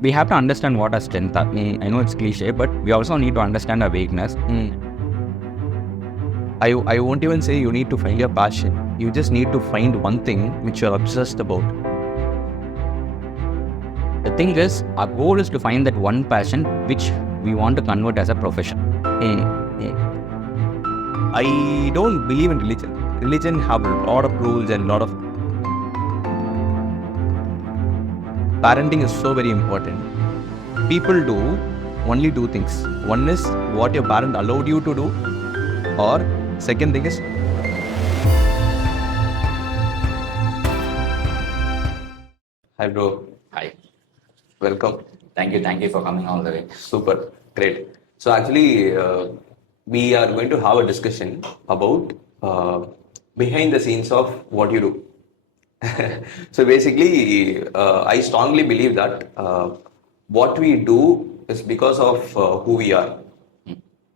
we have to understand what our strength are. I know it's cliche, but we also need to understand our weakness. I won't even say you need to find your passion. You just need to find one thing which you're obsessed about. The thing is, our goal is to find that one passion which we want to convert as a profession. I don't believe in religion. Religion have a lot of rules and a lot of... Parenting is so very important. People do only two things. One is what your parent allowed you to do, or second thing is... Hi bro. Hi. Welcome. Thank you for coming all the way. Super, great. So actually, we are going to have a discussion about behind the scenes of what you do. So basically, I strongly believe that what we do is because of who we are.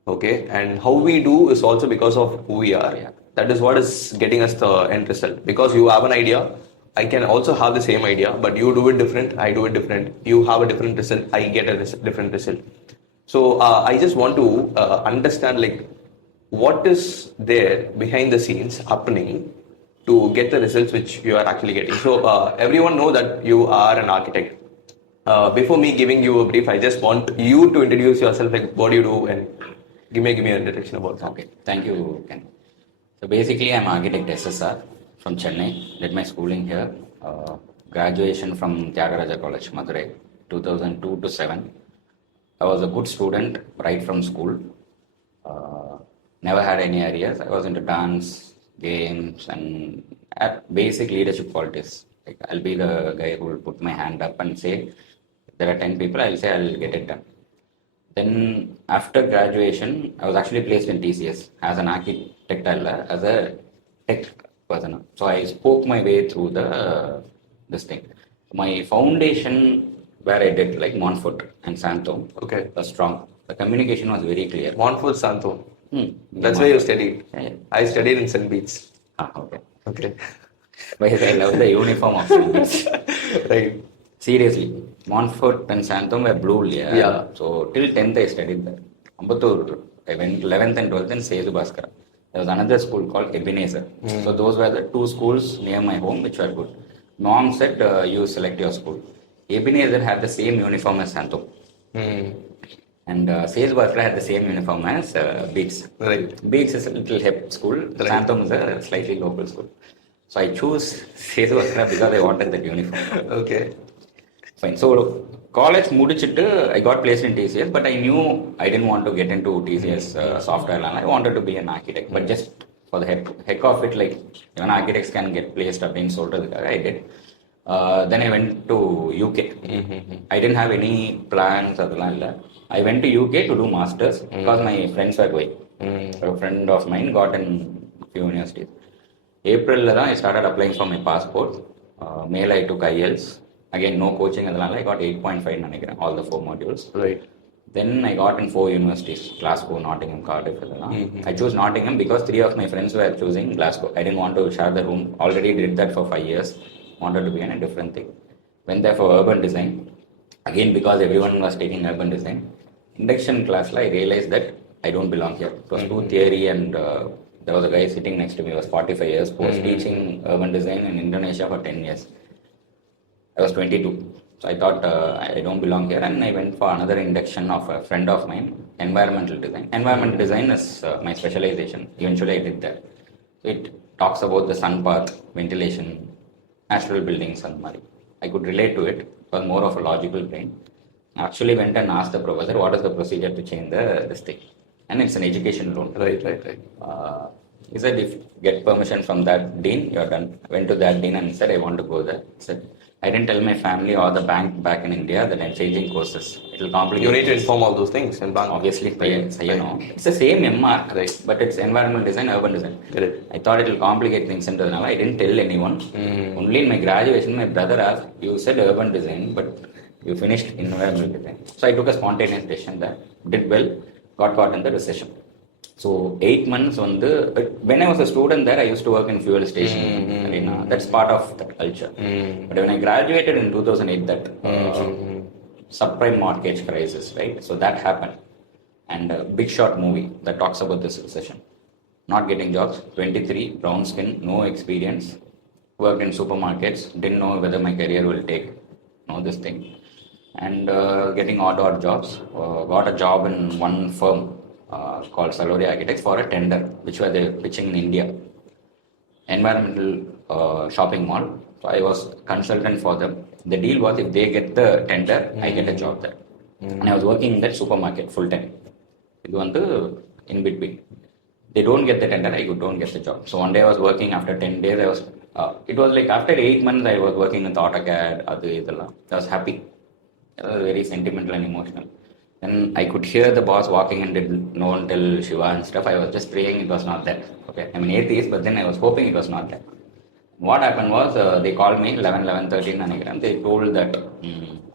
Okay, and how we do is also because of who we are. Yeah. That is what is getting us the end result. Because you have an idea, I can also have the same idea, but you do it different, I do it different. You have a different result, I get a different result. So I just want to understand like what is there behind the scenes happening to get the results which you are actually getting. So everyone know that you are an architect. Before me giving you a brief, I just want you to introduce yourself, like what do you do, and give me an introduction about that. Okay, thank you, Ken. So basically, I'm Architect SSR from Chennai. Did my schooling here. Graduation from Tyagaraja College, Madurai, 2002 to 7. I was a good student right from school. Never had any arrears. I was into dance, games, and basic leadership qualities. Like I'll be the guy who will put my hand up and say, if there are 10 people, I'll say I'll get it done. Then after graduation, I was actually placed in TCS as an architect, as a tech person. So I spoke my way through this thing. My foundation where I did like Montfort and Santo was strong. The communication was very clear. Montfort, Santo. That's where you studied. Yeah. I studied in St. Beats. Okay. Okay. Because I love the uniform of students. Right. Seriously, Montfort and Santom were blue. Yeah. So till 10th I studied there. Ambattur, I went 11th and 12th in Seju Bhaskara. There was another school called Ebenezer. So those were the two schools near my home which were good. Mom said, you select your school. Ebenezer had the same uniform as Santom. And Seju Bhaskara had the same uniform as Beats. Right. Beats is a little hip school. Right. Santom is a slightly local school. So I chose Seju Bhaskara because I wanted that uniform. Okay. Fine. So college mudichittu, I got placed in TCS, but I knew I didn't want to get into TCS software line. I wanted to be an architect, but just for the heck of it, like even architects can get placed up in Solta, I did. Then I went to UK. I didn't have any plans. I went to UK to do masters because my friends were going. A friend of mine got in few universities. April I started applying for my passport. May I took IELTS. Again, no coaching. I got 8.5 all the 4 modules. Right. Then I got in 4 universities: Glasgow, Nottingham, Cardiff. I chose Nottingham because 3 of my friends were choosing Glasgow. I didn't want to share the room. Already did that for 5 years. Wanted to be in a different thing. Went there for urban design. Again, because everyone was taking urban design. Induction class, I realized that I don't belong here. It was too theory, and there was a guy sitting next to me. He was 45 years post teaching urban design in Indonesia for 10 years. I was 22. So I thought I don't belong here, and I went for another induction of a friend of mine, environmental design. Environmental design is my specialization. Eventually I did that. So it talks about the sun path, ventilation, natural buildings and Mari. I could relate to it. It was more of a logical brain. I actually went and asked the professor what is the procedure to change this thing. And it's an education loan. Right. He said, if you get permission from that dean, you're done. I went to that dean and he said, I want to go there. He said, I didn't tell my family or the bank back in India that I'm changing courses. It will complicate. You need to inform all those things in bank. Obviously, you know. It's the same MR, but it's environmental design, urban design. Correct. I thought it will complicate things into the I didn't tell anyone. Only in my graduation, my brother asked, you said urban design, but you finished environmental design. So I took a spontaneous decision there, did well, got caught in the recession. So 8 months on when I was a student there, I used to work in fuel station arena. That's part of that culture. But when I graduated in 2008, subprime mortgage crisis, right? So that happened. And a Big Short movie that talks about this recession. Not getting jobs, 23, brown skin, no experience, worked in supermarkets, didn't know whether my career will take, this thing. And getting odd jobs, got a job in one firm called Salori Architects for a tender, which were they pitching in India. Environmental shopping mall. So I was consultant for them. The deal was if they get the tender, I get a job there. And I was working in that supermarket full time. It was in between. They don't get the tender, I don't get the job. So one day I was working, after 10 days, it was like after 8 months I was working with AutoCAD, I was happy. I was very sentimental and emotional. Then I could hear the boss walking and did no one tell Shiva and stuff. I was just praying it was not there. Okay, I'm an atheist, but then I was hoping it was not there. What happened was they called me 11:13 and they told that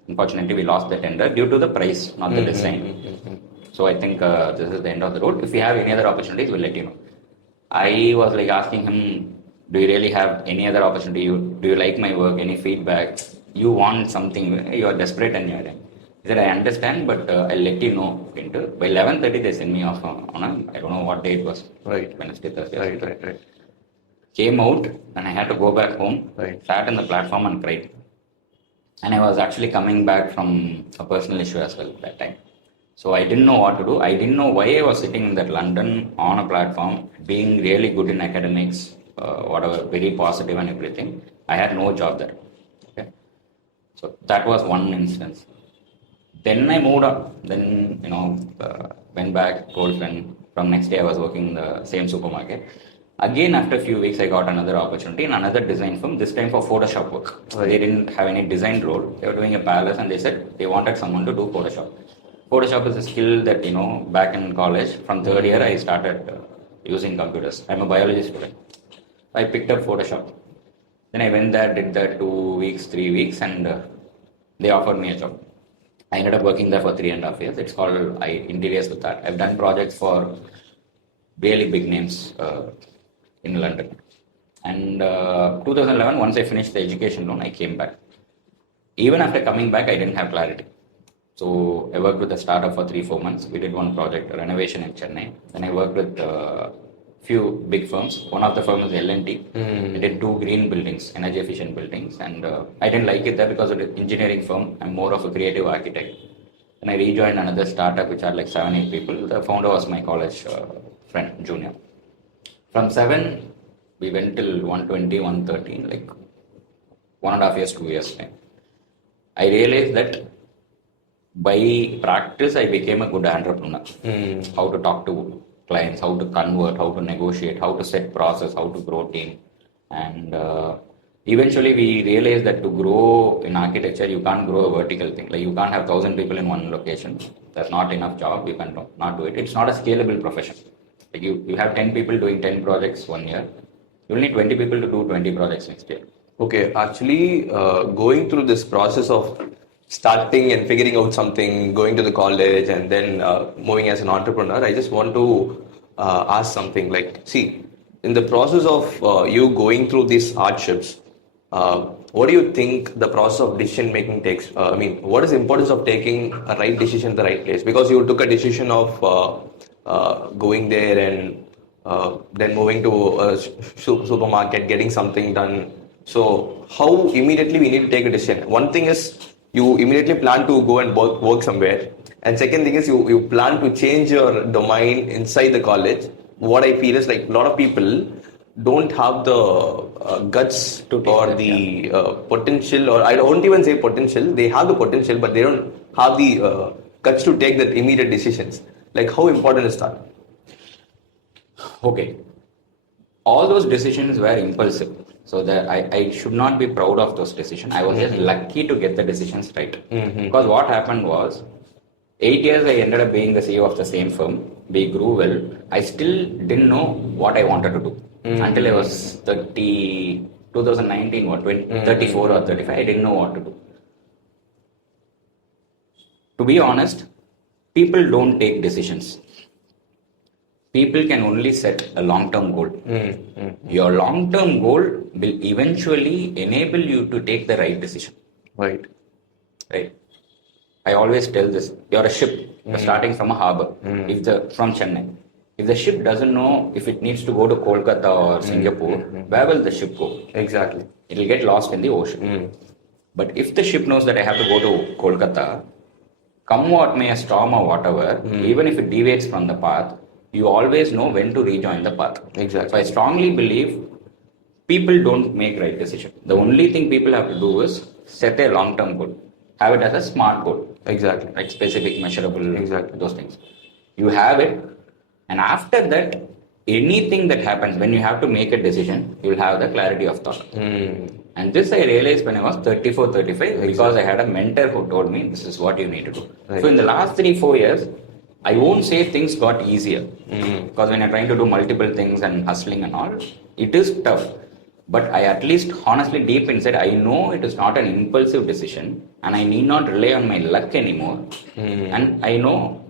unfortunately we lost the tender due to the price, not the design. So I think this is the end of the road. If we have any other opportunities, we'll let you know. I was like asking him, do you really have any other opportunity? Do you like my work? Any feedback? You want something? You are desperate and you're in. He said, I understand, but I'll let you know. By 11:30, they sent me off on I don't know what day it was. Right. Wednesday, Thursday. Right. Came out and I had to go back home. Right. Sat on the platform and cried. And I was actually coming back from a personal issue as well at that time. So I didn't know what to do. I didn't know why I was sitting in that London on a platform, being really good in academics, whatever, very positive and everything. I had no job there. Okay. So that was one instance. Then I moved on. Then, went back, told friend. From next day I was working in the same supermarket. Again, after a few weeks, I got another opportunity in another design firm, this time for Photoshop work. So they didn't have any design role. They were doing a palace and they said they wanted someone to do Photoshop. Photoshop is a skill that, back in college, from third year, I started using computers. I'm a biology student. I picked up Photoshop. Then I went there, did that 2 weeks, 3 weeks, and they offered me a job. I ended up working there for 3.5 years. It's called Interiors with Art. I've done projects for really big names in London. And 2011, once I finished the education loan, I came back. Even after coming back, I didn't have clarity. So I worked with a startup for 3-4 months. We did one project, a renovation in Chennai. Then I worked with few big firms. One of the firms is L&T. I did 2 green buildings, energy efficient buildings. And I didn't like it there because of the engineering firm. I'm more of a creative architect. Then I rejoined another startup which had like 7-8 people. The founder was my college friend, junior. From 7, we went till 120, 113, like 1.5 years, 2 years time. I realized that by practice, I became a good entrepreneur. How to talk to clients, how to convert, how to negotiate, how to set process, how to grow team. And eventually we realized that to grow in architecture, you can't grow a vertical thing. Like you can't have 1,000 people in one location. There's not enough job. You can not do it. It's not a scalable profession. Like you have 10 people doing 10 projects 1 year. You'll need 20 people to do 20 projects next year. Okay, actually going through this process of starting and figuring out something, going to the college and then moving as an entrepreneur, I just want to ask something like, see, in the process of you going through these hardships, what do you think the process of decision making takes? What is the importance of taking a right decision at the right place? Because you took a decision of going there and then moving to a supermarket, getting something done. So how immediately we need to take a decision? One thing is you immediately plan to go and work somewhere. And second thing is you plan to change your domain inside the college. What I feel is like a lot of people don't have the guts or the potential, or I don't even say potential, they have the potential, but they don't have the guts to take that immediate decisions. Like how important is that? Okay. All those decisions were impulsive. So that I should not be proud of those decisions. I was just lucky to get the decisions right. Because what happened was, 8 years I ended up being the CEO of the same firm. We grew well. I still didn't know what I wanted to do. Until I was 2019 or 34 or 35, I didn't know what to do. To be honest, people don't take decisions. People can only set a long-term goal. Your long-term goal will eventually enable you to take the right decision. Right. I always tell this: you're a ship starting from a harbor. From Chennai, if the ship doesn't know if it needs to go to Kolkata or Singapore, where will the ship go? Exactly. It will get lost in the ocean. But if the ship knows that I have to go to Kolkata, come what may, a storm or whatever, even if it deviates from the path, you always know when to rejoin the path. Exactly. So I strongly believe people don't make right decision. The only thing people have to do is set a long-term goal. Have it as a SMART goal. Exactly. Like specific, measurable, Exactly. those things. You have it, and after that, anything that happens, when you have to make a decision, you will have the clarity of thought. And this I realized when I was 34, 35, because I had a mentor who told me, this is what you need to do. Right. So in the last 3-4 years, I won't say things got easier. Because when you're trying to do multiple things and hustling and all, it is tough. But I at least, honestly, deep inside, I know it is not an impulsive decision, and I need not rely on my luck anymore. And I know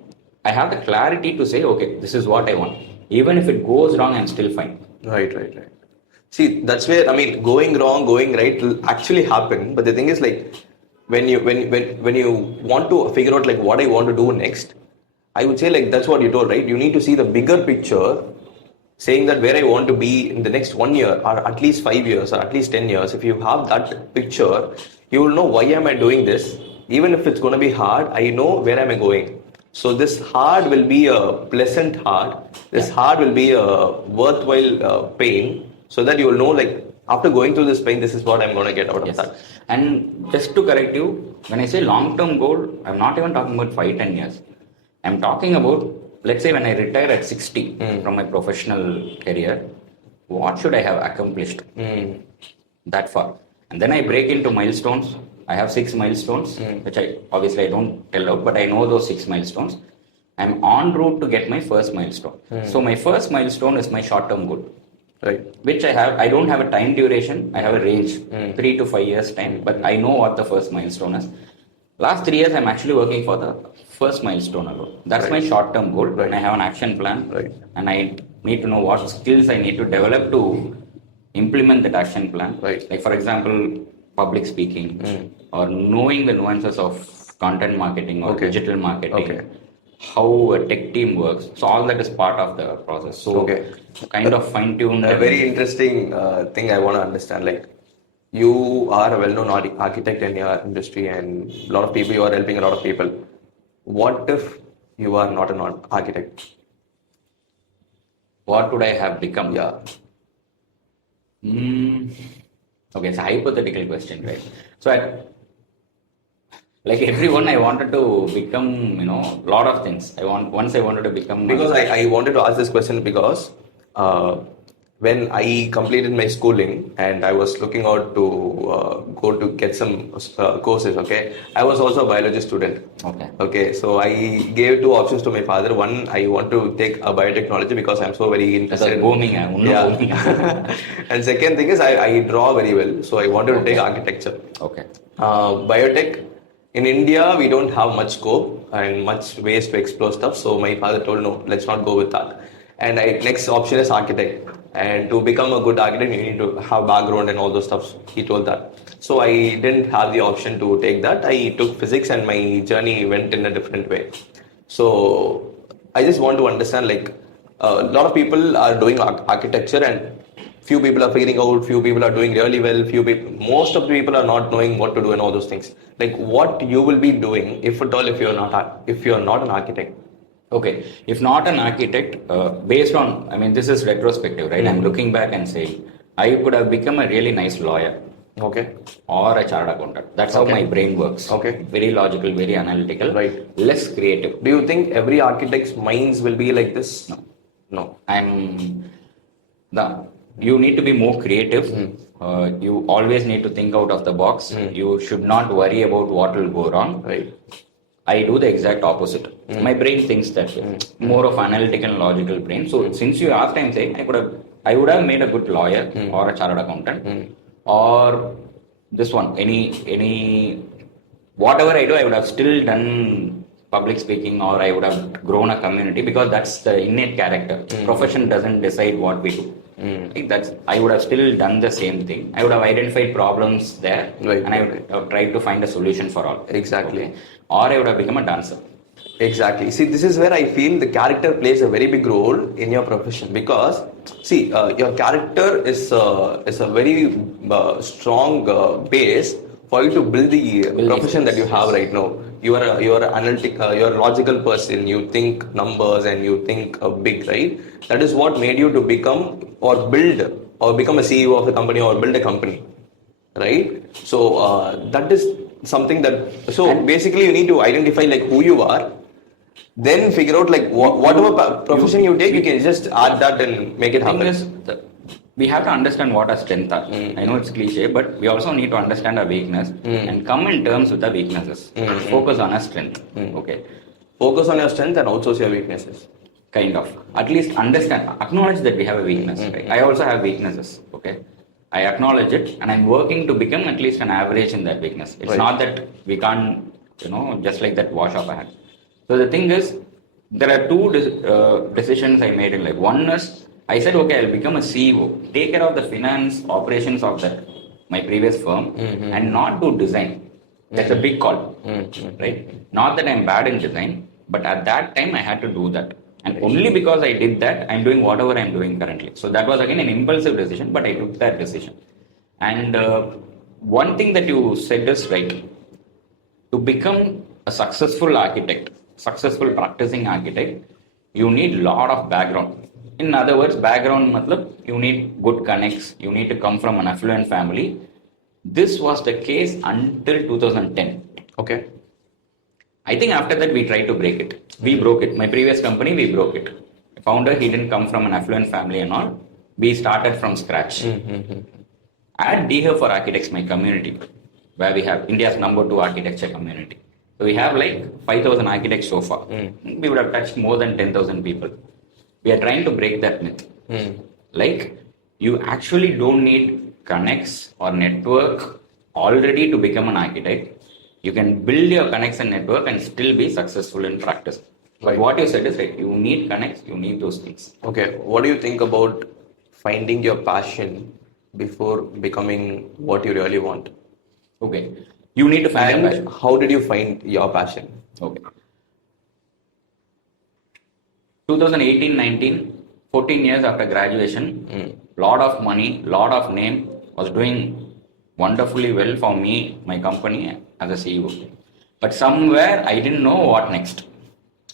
I have the clarity to say, okay, this is what I want. Even if it goes wrong, I'm still fine. Right. See, that's where, I mean, going wrong, going right will actually happen. But the thing is, like, when you want to figure out like what I want to do next, I would say like that's what you told, right? You need to see the bigger picture, saying that where I want to be in the next 1 year, or at least 5 years, or at least 10 years. If you have that picture, you will know why am I doing this. Even if it's going to be hard, I know where am I going. So this hard will be a pleasant hard. This hard will be a worthwhile pain. So that you will know, like, after going through this pain, this is what I'm going to get out of that. And just to correct you, when I say long-term goal, I'm not even talking about 5-10 years. I'm talking about, let's say when I retire at 60 from my professional career, what should I have accomplished that far? And then I break into milestones. I have 6 milestones, which I don't tell out, but I know those 6 milestones. I'm en route to get my first milestone. So my first milestone is my short-term goal. Right. Which I don't have a time duration, I have a range, 3 to 5 years time, but I know what the first milestone is. Last 3 years, I'm actually working for the first milestone alone. That's my short-term goal, and I have an action plan, and I need to know what skills I need to develop to implement that action plan. Like for example, public speaking, or knowing the nuances of content marketing or digital marketing. How a tech team works. So all that is part of the process. So kind of fine-tuned. A very interesting thing I want to understand. Like, you are a well-known architect in your industry, and a lot of people, you are helping a lot of people. What if you are not an architect? What would I have become? Yeah. Okay, it's a hypothetical question, right? So like everyone, I wanted to become, lot of things. Once I wanted to become. Because I wanted to ask this question because when I completed my schooling and I was looking out to go to get some courses, I was also a biology student. So I gave 2 options to my father. One, I want to take a biotechnology because I'm so very interested. Booming. And second thing is I draw very well, so I wanted to take architecture. Biotech. In India, we don't have much scope and much ways to explore stuff. So my father told, no, let's not go with that. And next option is architect. And to become a good architect, you need to have background and all those stuff. He told that. So I didn't have the option to take that. I took physics and my journey went in a different way. So I just want to understand, like, a lot of people are doing architecture and few people are figuring out, few people are doing really well, most of the people are not knowing what to do and all those things. Like, what you will be doing, if at all, if you're not an architect? If not an architect, based on, this is retrospective, right? I'm looking back and saying, I could have become a really nice lawyer. Or a chartered accountant. That's how my brain works. Very logical, very analytical. Less creative. Do you think every architect's minds will be like this? No. You need to be more creative. You always need to think out of the box. You should not worry about what will go wrong. I do the exact opposite. My brain thinks that way. More of analytical and logical brain. So since you asked, I'm saying I would have made a good lawyer or a chartered accountant, or this one. Whatever I do, I would have still done public speaking, or I would have grown a community, because that's the innate character. Profession doesn't decide what we do. I would have still done the same thing. I would have identified problems there, and I would have tried to find a solution for all. or I would have become a dancer. Exactly. See, this is where I feel the character plays a very big role in your profession, because see, your character is a very strong base for you to build the profession that you have right now. You are analytic, you are a logical person. You think numbers and you think big, right? That is what made you to become or build or become a CEO of a company or build a company, right? So that is something that. So basically, you need to identify like who you are, then figure out like whatever profession you take, you can just add that and make it happen. We have to understand what our strengths are. I know it's cliche, but we also need to understand our weakness and come in terms with the weaknesses. Focus on our strength. Okay. Focus on your strength and also your weaknesses. Kind of. At least understand, acknowledge that we have a weakness. Right? I also have weaknesses. Okay. I acknowledge it and I'm working to become at least an average in that weakness. It's not that we can't, just like that wash off a hand. So the thing is, there are two decisions I made in life. One is, I said, okay, I'll become a CEO, take care of the finance operations of my previous firm, and not do design. That's a big call, right? Not that I'm bad in design, but at that time I had to do that. And only because I did that, I'm doing whatever I'm doing currently. So that was again an impulsive decision, but I took that decision. And one thing that you said is right. To become a successful architect, successful practicing architect, you need lot of background. In other words, background matlab, you need good connects, you need to come from an affluent family. This was the case until 2010. Okay. I think after that we tried to break it. We broke it. My previous company, we broke it. The founder, he didn't come from an affluent family and all. We started from scratch. At DHER for Architects, my community, where we have India's #2 architecture community. So we have like 5,000 architects so far. We would have touched more than 10,000 people. We are trying to break that myth. Like, you actually don't need connects or network already to become an architect. You can build your connects and network and still be successful in practice. But what you said is right. You need connects, you need those things. Okay. What do you think about finding your passion before becoming what you really want? Okay. You need to find your passion. How did you find your passion? Okay. 2018-19, 14 years after graduation, lot of money, lot of name, was doing wonderfully well for me, my company as a CEO. But somewhere I didn't know what next.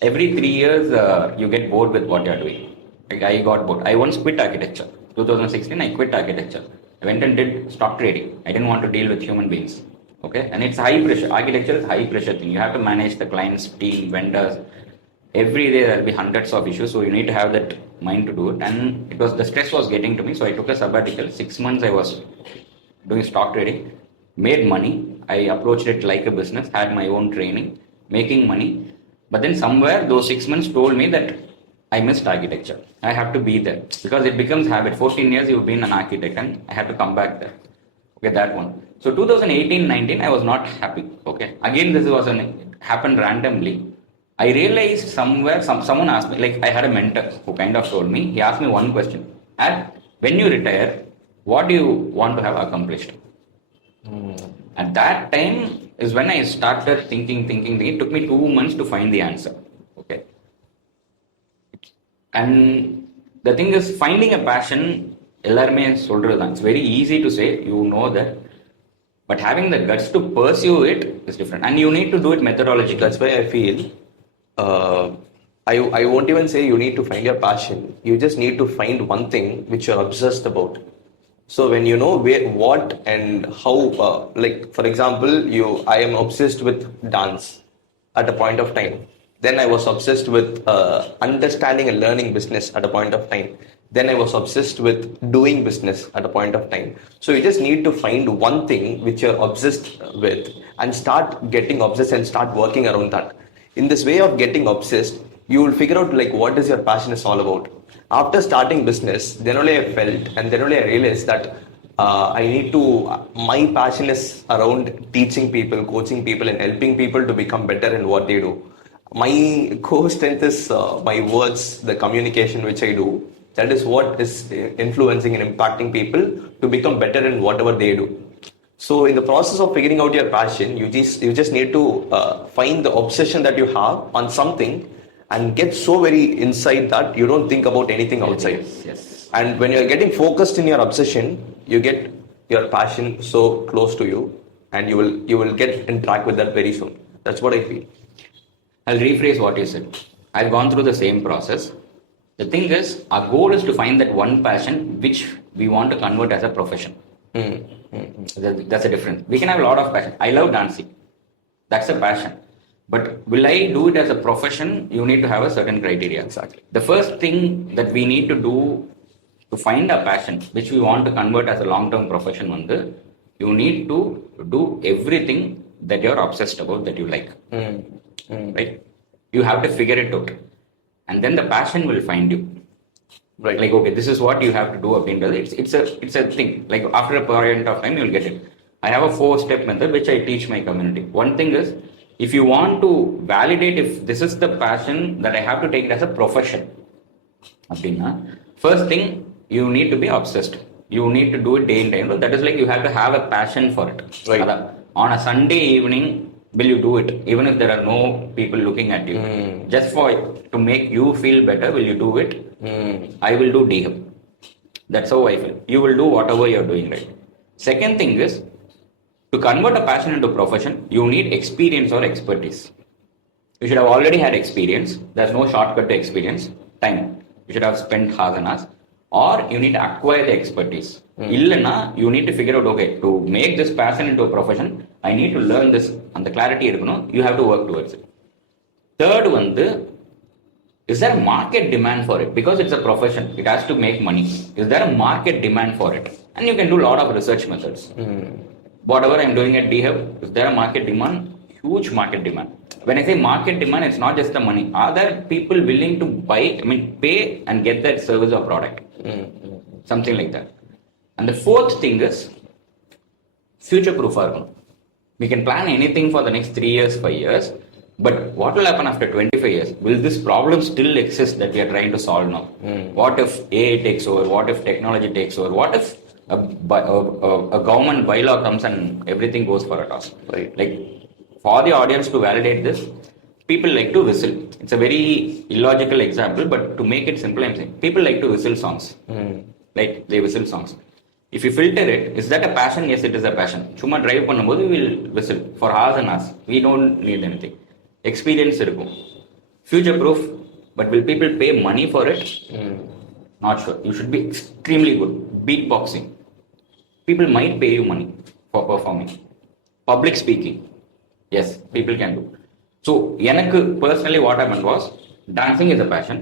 Every 3 years you get bored with what you're doing. Like I got bored. I once quit architecture. 2016 I quit architecture. I went and did stock trading. I didn't want to deal with human beings. Okay, and it's high pressure. Architecture is high pressure thing. You have to manage the clients, team, vendors. Every day there will be hundreds of issues, so you need to have that mind to do it. And the stress was getting to me, so I took a sabbatical. 6 months I was doing stock trading, made money. I approached it like a business, had my own training, making money. But then somewhere those 6 months told me that I missed architecture. I have to be there because it becomes habit. 14 years you've been an architect, and I had to come back there. Okay, that one. So 2018-19, I was not happy. Okay, again this happened randomly. I realized somewhere, someone asked me, like I had a mentor who kind of told me, he asked me one question. When you retire, what do you want to have accomplished? At that time is when I started thinking. It took me 2 months to find the answer. Okay. And the thing is, finding a passion, it's very easy to say, you know that. But having the guts to pursue it is different. And you need to do it methodologically. That's why I feel I won't even say you need to find your passion. You just need to find one thing which you're obsessed about. So when you know what and how, like for example, I am obsessed with dance at a point of time. Then I was obsessed with understanding and learning business at a point of time. Then I was obsessed with doing business at a point of time. So you just need to find one thing which you're obsessed with and start getting obsessed and start working around that. In this way of getting obsessed, you will figure out like what is your passion is all about. After starting business, then only I felt and then only I realized that my passion is around teaching people, coaching people and helping people to become better in what they do. My core strength is my words, the communication which I do. That is what is influencing and impacting people to become better in whatever they do. So in the process of figuring out your passion, you just need to find the obsession that you have on something and get so very inside that you don't think about anything outside. Yes. And when you're getting focused in your obsession, you get your passion so close to you, and you will get interact with that very soon. That's what I feel. I'll rephrase what you said. I've gone through the same process. The thing is, our goal is to find that one passion which we want to convert as a profession. That's a difference. We can have a lot of passion. I love dancing. That's a passion. But will I do it as a profession? You need to have a certain criteria. Exactly. The first thing that we need to do to find a passion which we want to convert as a long-term profession, you need to do everything that you're obsessed about, that you like. Right? You have to figure it out. And then the passion will find you. Right? Like, okay, this is what you have to do. It's a thing. Like, after a point of time, you'll get it. I have a 4-step method which I teach my community. One thing is, if you want to validate if this is the passion that I have to take it as a profession, first thing, you need to be obsessed. You need to do it day in, day out. That is like, you have to have a passion for it. Right. On a Sunday evening, will you do it? Even if there are no people looking at you. Just to make you feel better, will you do it? I will do DHub. That's how I feel. You will do whatever you're doing, right? Second thing is, to convert a passion into a profession, you need experience or expertise. You should have already had experience. There's no shortcut to experience. Time. You should have spent hours and hours. Or you need to acquire the expertise. Illana, you need to figure out, okay, to make this passion into a profession, I need to learn this. And the clarity, you have to work towards it. Third one, is there a market demand for it? Because it's a profession, it has to make money. Is there a market demand for it? And you can do a lot of research methods. Whatever I'm doing at DHub, is there a market demand? Huge market demand. When I say market demand, it's not just the money. Are there people willing to pay and get that service or product? Something like that. And the fourth thing is, future-proof. We can plan anything for the next 3 years, 5 years, but what will happen after 25 years? Will this problem still exist that we are trying to solve now? What if AI takes over? What if technology takes over? What if a government bylaw comes and everything goes for a toss? Right. Like, for the audience to validate this, people like to whistle. It's a very illogical example, but to make it simple, I'm saying people like to whistle songs. Like, they whistle songs. If you filter it, is that a passion? Yes, it is a passion. Chuma drive பண்ணும்போது we will whistle for hours and hours. We don't need anything. Experience இருக்கும். Future proof, but will people pay money for it? Not sure. You should be extremely good. Beatboxing. People might pay you money for performing. Public speaking. Yes, people can do. So, எனக்கு personally what happened was, dancing is a passion.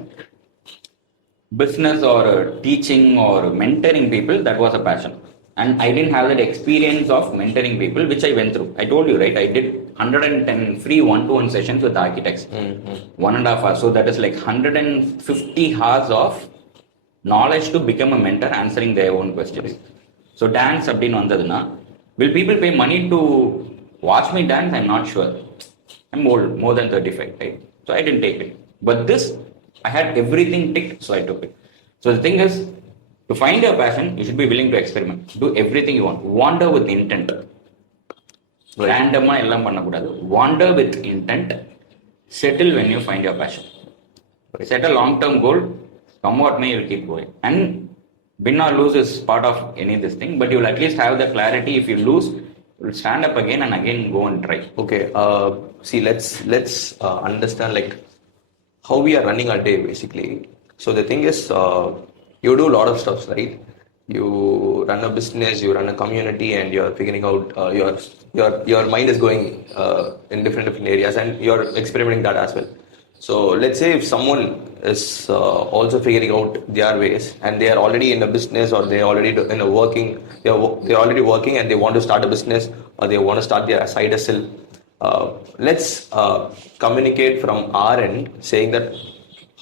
Business or teaching or mentoring people, that was a passion. And I didn't have that experience of mentoring people, which I went through. I told you, right? I did 110 free one-to-one sessions with architects. 1.5 hours. So that is like 150 hours of knowledge to become a mentor, answering their own questions. So dance abdin vandaduna. Will people pay money to watch me dance? I'm not sure. I'm old, more than 35, right? So I didn't take it. But this, I had everything ticked, so I took it. So the thing is, to find your passion, you should be willing to experiment. Do everything you want. Wander with intent. Randomly ellam pannakudadu. Wander with intent. Settle when you find your passion. Set a long-term goal. Come what may, you'll keep going. And win or lose is part of any this thing, but you'll at least have the clarity. If you lose, you'll stand up again and again go and try. Okay. See, let's understand like how we are running our day basically. So the thing is, you do a lot of stuff, right? You run a business, you run a community, and you're figuring out your mind is going in different areas, and you're experimenting that as well. So let's say if someone is also figuring out their ways, and they are already in a business, or they already in a working, they're already working, and they want to start a business, or they want to start their side hustle. Let's communicate from our end, saying that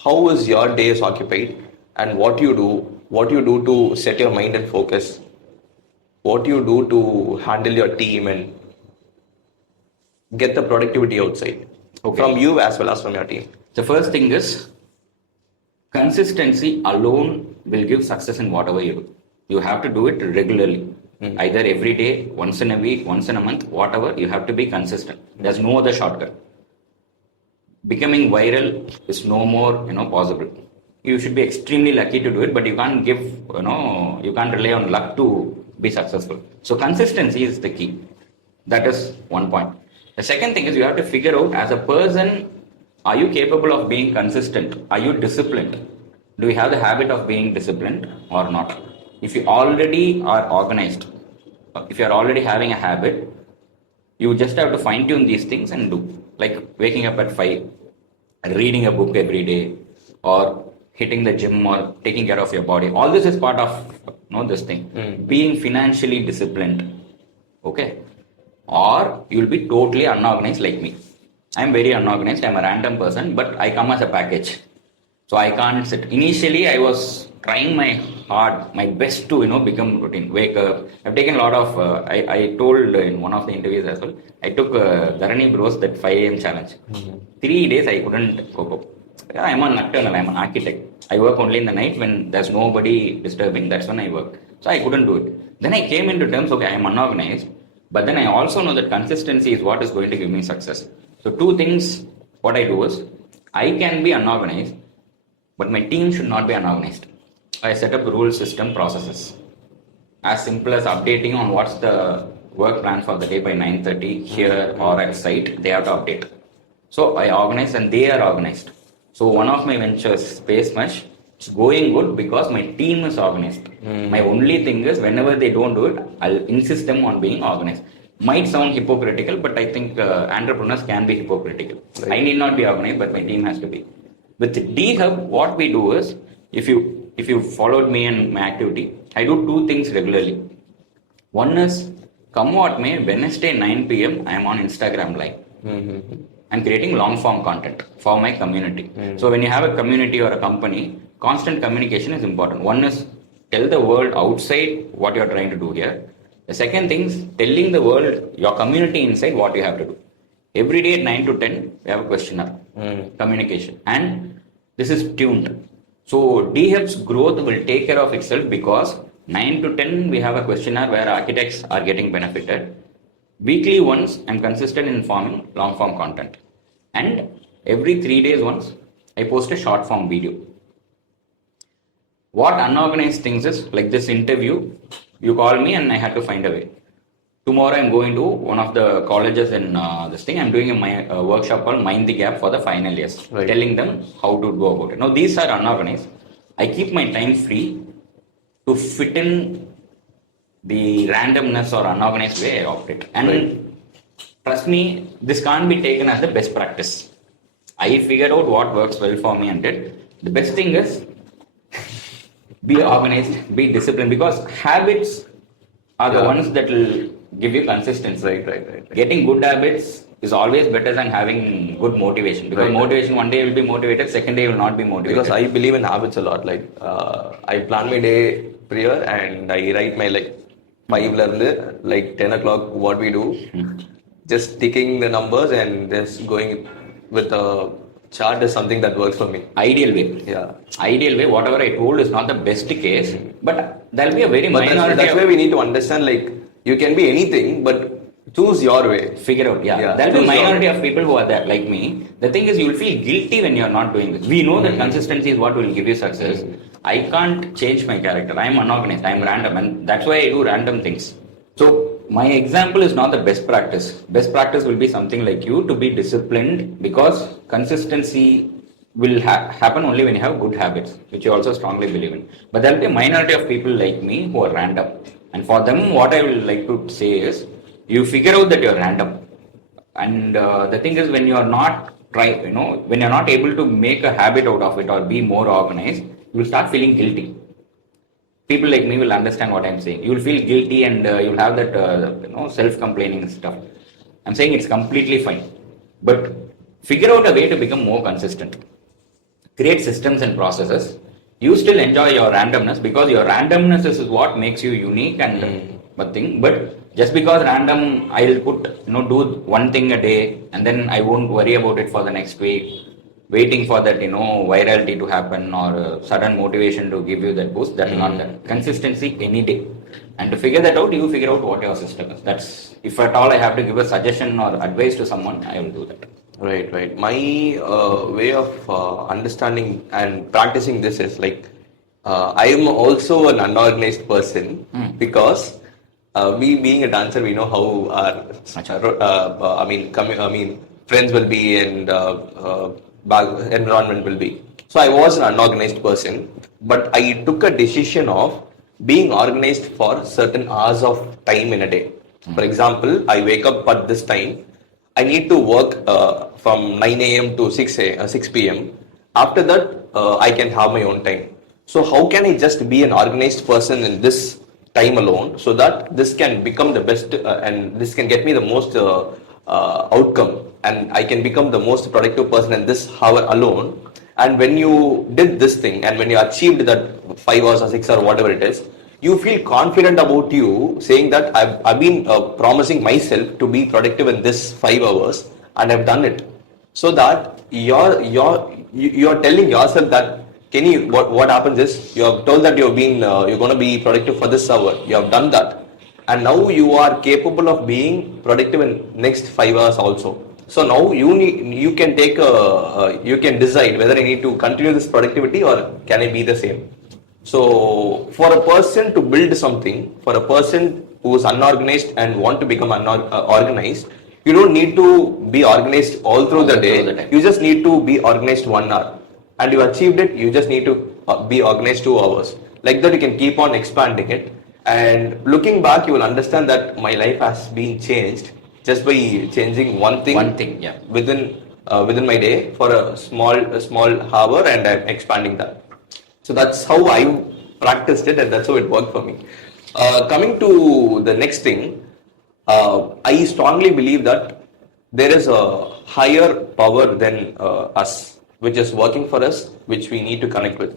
how is your day is occupied, and what you do to set your mind and focus, what you do to handle your team and get the productivity outside. Okay. From you as well as from your team. The first thing is, consistency alone will give success in whatever you do. You have to do it regularly. Either every day, once in a week, once in a month, whatever, you have to be consistent. There's no other shortcut. Becoming viral is no more, possible. You should be extremely lucky to do it, but you can't you can't rely on luck to be successful. So consistency is the key. That is one point. The second thing is you have to figure out as a person, are you capable of being consistent? Are you disciplined? Do you have the habit of being disciplined or not? If you already are organized, if you are already having a habit, you just have to fine tune these things and do. Like waking up at 5, reading a book every day, or hitting the gym or taking care of your body. All this is part of this thing. Being financially disciplined. Okay. Or you'll be totally unorganized like me. I'm very unorganized. I'm a random person, but I come as a package. So I can't sit. Initially, I was trying my best to, become routine. Wake up. I've taken a lot of, I told in one of the interviews as well, I took Dharani Bros that 5 a.m. challenge. 3 days I couldn't cope up. Yeah, I'm a nocturnal, I'm an architect. I work only in the night when there's nobody disturbing. That's when I work. So I couldn't do it. Then I came into terms, okay, I'm unorganized. But then I also know that consistency is what is going to give me success. So 2 things, what I do is, I can be unorganized, but my team should not be unorganized. I set up rule system processes. As simple as updating on what's the work plan for the day by 9:30 here or at site, they have to update. So I organize and they are organized. So one of my ventures, Space Mesh, it's going good because my team is organized. My only thing is whenever they don't do it, I'll insist them on being organized. Might sound hypocritical, but I think entrepreneurs can be hypocritical. Right. I need not be organized, but my team has to be. With D-Hub, what we do is, if you followed me and my activity, I do 2 things regularly. One is, come what may, Wednesday 9 p.m. I am on Instagram live. I'm creating long form content for my community. So when you have a community or a company, constant communication is important. One is tell the world outside what you're trying to do here. The second thing is telling the world, your community inside, what you have to do. Every day at 9 to 10, we have a questionnaire, communication. And this is tuned. So D-Hub's growth will take care of itself because 9 to 10, we have a questionnaire where architects are getting benefited. Weekly once, I'm consistent in forming long form content. And every 3 days once, I post a short form video. What unorganized things is, like this interview, you call me and I had to find a way. Tomorrow I'm going to one of the colleges in this thing. I'm doing a workshop called Mind the Gap for the final years, telling them how to go about it. Now these are unorganized. I keep my time free to fit in the randomness or unorganized way I operate. And trust me, this can't be taken as the best practice. I figured out what works well for me and did. The best thing is be organized, be disciplined, because habits are the ones that will give you consistency. Right. Getting good habits is always better than having good motivation, because motivation one day you will be motivated, second day you will not be motivated. Because I believe in habits a lot. Like I plan my day prayer and I write my 5 10 o'clock what we do, just ticking the numbers and just going with a chart is something that works for me. Ideal way, whatever I told is not the best case, but there'll be a very minority. That's where we need to understand, you can be anything, but choose your way. Figure out, there'll be a minority of people who are there, like me. The thing is, you'll feel guilty when you're not doing this. We know that consistency is what will give you success. I can't change my character. I'm unorganized, I'm random, and that's why I do random things. So my example is not the best practice. Best practice will be something like you to be disciplined, because consistency will happen only when you have good habits, which you also strongly believe in. But there will be a minority of people like me who are random. And for them, what I will like to say is, you figure out that you're random. And the thing is, when you're not when you're not able to make a habit out of it or be more organized, you will start feeling guilty. People like me will understand what I'm saying. You will feel guilty and you'll have that self-complaining stuff. I'm saying it's completely fine. But figure out a way to become more consistent. Create systems and processes. You still enjoy your randomness, because your randomness is what makes you unique and but just because random, I'll do one thing a day and then I won't worry about it for the next week, waiting for that virality to happen or sudden motivation to give you that boost. That's not that. Consistency any day. And to figure that out, you figure out what your system is. That's, if at all I have to give a suggestion or advice to someone, I will do that. Right, right. My way of understanding and practicing this is like I am also an unorganized person because we being a dancer, we know how our friends will be and environment will be. So I was an unorganized person, but I took a decision of being organized for certain hours of time in a day. For example, I wake up at this time. I need to work from 9 a.m. to 6 p.m. After that, I can have my own time. So how can I just be an organized person in this time alone so that this can become the best and this can get me the most outcome and I can become the most productive person in this hour alone. And when you did this thing and when you achieved that 5 hours or 6 or whatever it is, you feel confident about you saying that I've been promising myself to be productive in this 5 hours and I've done it. So that you're telling yourself that Kenny, what happens is you have told that you're going to be productive for this hour. You have done that, and now you are capable of being productive in next 5 hours also. So now you can take you can decide whether I need to continue this productivity or can I be the same. So for a person to build something, for a person who is unorganized and want to become organized, you don't need to be organized all through the day. You just need to be organized 1 hour. And you achieved it, you just need to be organized 2 hours. Like that, you can keep on expanding it. And looking back, you will understand that my life has been changed just by changing one thing within my day for a small hour, and I'm expanding that. So that's how I practiced it, and that's how it worked for me. Coming to the next thing, I strongly believe that there is a higher power than us, which is working for us, which we need to connect with.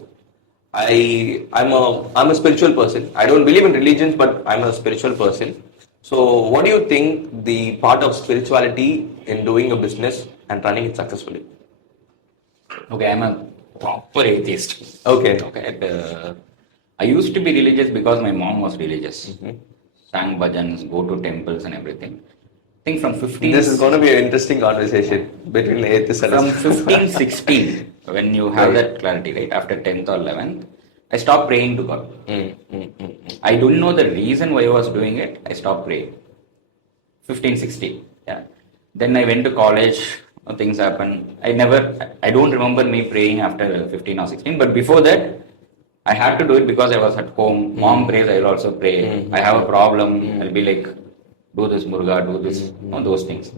I'm a spiritual person. I don't believe in religions, but I'm a spiritual person. So what do you think the part of spirituality in doing a business and running it successfully? Okay, I'm a proper atheist. Okay. I used to be religious because my mom was religious. Sang bhajans, go to temples and everything. I think from 15... This is going to be an interesting conversation between the atheists and from 15, 16, when you have that clarity, right, after 10th or 11th, I stopped praying to God. I don't know the reason why I was doing it. I stopped praying. 15, 16. Yeah. Then I went to college. Things happened. I don't remember me praying after 15 or 16. But before that, I had to do it because I was at home. Mom prays, I will also pray. I have a problem. I'll be like, do this Muruga, do this, those things.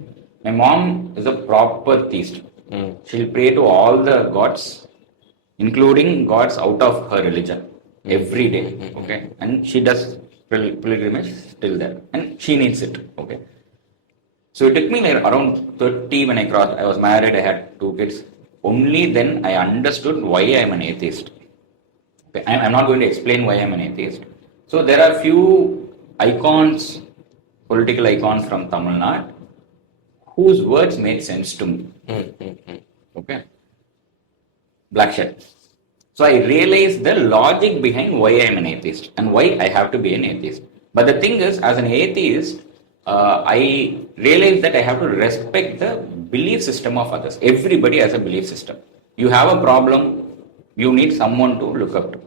My mom is a proper theist. She'll pray to all the gods, including gods out of her religion, every day. Okay, and she does pilgrimage still there, and she needs it. Okay, so it took me like around 30 when I was married. I had 2 kids. Only then I understood why I am an atheist. Okay, I'm not going to explain why I'm an atheist. So there are few icons, political icons from Tamil Nadu, whose words made sense to me. Okay. Black shirt. So I realized the logic behind why I am an atheist and why I have to be an atheist. But the thing is, as an atheist, I realized that I have to respect the belief system of others. Everybody has a belief system. You have a problem, you need someone to look up to.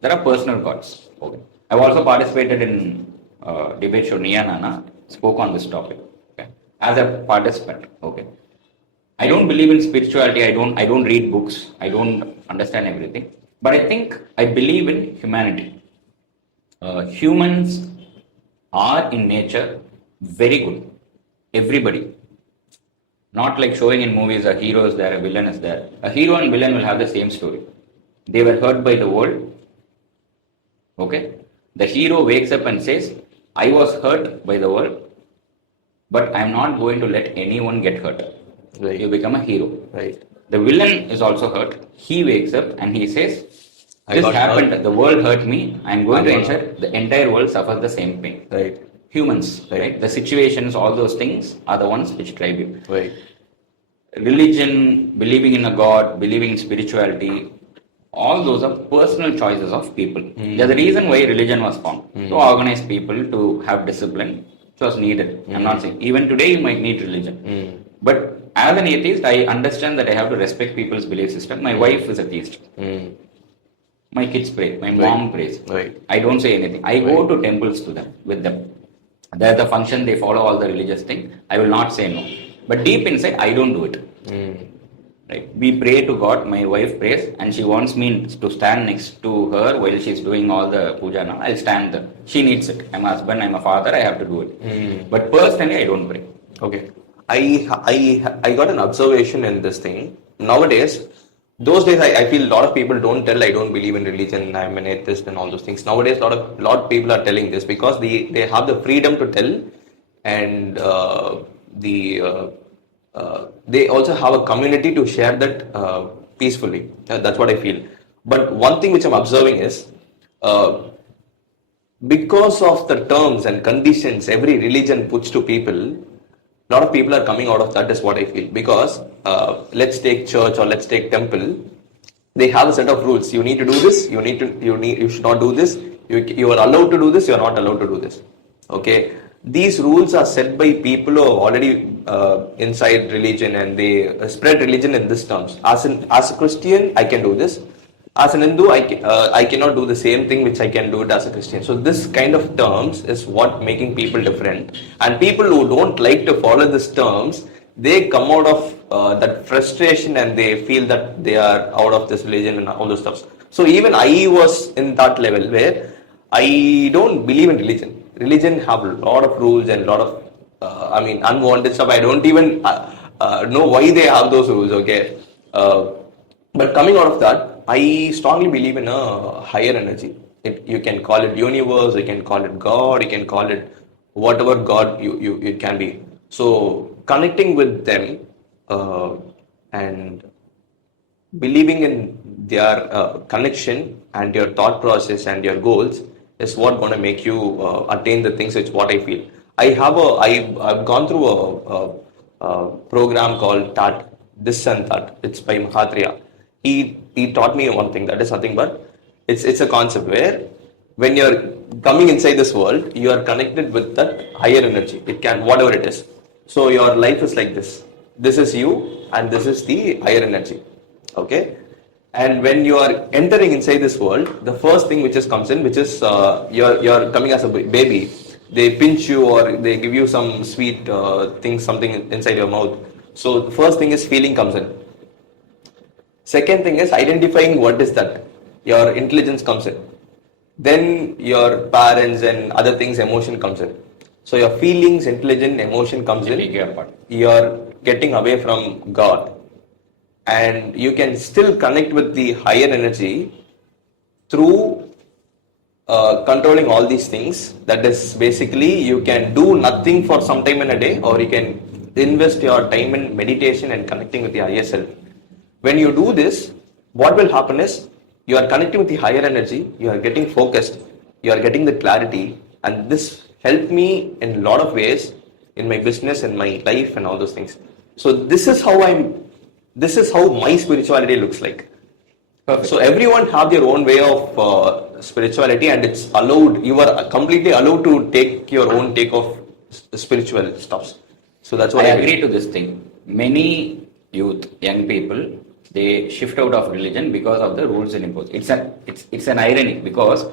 There are personal gods. Okay. I've also participated in debate show. Nia Nana spoke on this topic. Okay. As a participant. Okay. I don't believe in spirituality. I don't read books. I don't understand everything. But I think I believe in humanity. Humans are in nature very good. Everybody. Not like showing in movies a hero is there, a villain is there. A hero and villain will have the same story. They were hurt by the world. Okay. The hero wakes up and says, I was hurt by the world, but I'm not going to let anyone get hurt. Right. You become a hero. Right. The villain is also hurt. He wakes up and he says, this happened, the world hurt me, I'm going to ensure the entire world suffers the same pain. Right. Humans, right? The situations, all those things are the ones which drive you. Right. Religion, believing in a God, believing in spirituality, all those are personal choices of people. There's a reason why religion was formed. To organize people, to have discipline, which was needed. I'm not saying, even today you might need religion. But as an atheist, I understand that I have to respect people's belief system. My wife is a theist. My kids pray. My mom prays. Right. I don't say anything. I go to temples to them, with them. There's a function, they follow all the religious thing. I will not say no. But deep inside, I don't do it. Right? We pray to God. My wife prays, and she wants me to stand next to her while she's doing all the puja. Now I'll stand there. She needs it. I'm a husband. I'm a father. I have to do it. But personally, I don't pray. Okay. I got an observation in this thing. Nowadays, those days I feel a lot of people don't tell I don't believe in religion, I'm an atheist and all those things. Nowadays, a lot of people are telling this because they have the freedom to tell, and they also have a community to share that peacefully. That's what I feel. But one thing which I'm observing is because of the terms and conditions every religion puts to people, a lot of people are coming out of that is what I feel. Because let's take church or let's take temple, they have a set of rules. You need to do this. You should not do this. You are allowed to do this. You are not allowed to do this. Okay. These rules are set by people who are already inside religion, and they spread religion in these terms. As a Christian, I can do this. As an Hindu, I cannot do the same thing which I can do it as a Christian. So this kind of terms is what making people different. And people who don't like to follow these terms, they come out of that frustration and they feel that they are out of this religion and all those stuff. So even I was in that level where I don't believe in religion. Religion have a lot of rules and a lot of unwanted stuff. I don't even know why they have those rules. Okay, but coming out of that, I strongly believe in a higher energy. You can call it universe, you can call it God, you can call it whatever God it can be. So connecting with them and believing in their connection and your thought process and your goals is what going to make you attain the things. It's what I feel. I've gone through a program called TAT, This and That. It's by Mahatria. He taught me one thing, that is nothing but it's a concept where when you're coming inside this world, you are connected with that higher energy. It can whatever it is. So your life is like this. This is you, and this is the higher energy. Okay. And when you are entering inside this world, the first thing which comes in, which is you're coming as a baby. They pinch you or they give you some sweet thing, something inside your mouth. So the first thing is feeling comes in. Second thing is identifying what is that. Your intelligence comes in. Then your parents and other things, emotion comes in. So your feelings, intelligence, emotion comes in. You're getting away from God. And you can still connect with the higher energy through controlling all these things. That is basically you can do nothing for some time in a day, or you can invest your time in meditation and connecting with the higher self. When you do this, what will happen is you are connecting with the higher energy, you are getting focused, you are getting the clarity, and this helped me in a lot of ways in my business and my life and all those things. So this is how my spirituality looks like. Perfect. So everyone have their own way of spirituality, and it's allowed. You are completely allowed to take your own take of spiritual stuffs. So that's what I agree to this thing. Many youth, young people, they shift out of religion because of the rules and imposed. It's an irony, because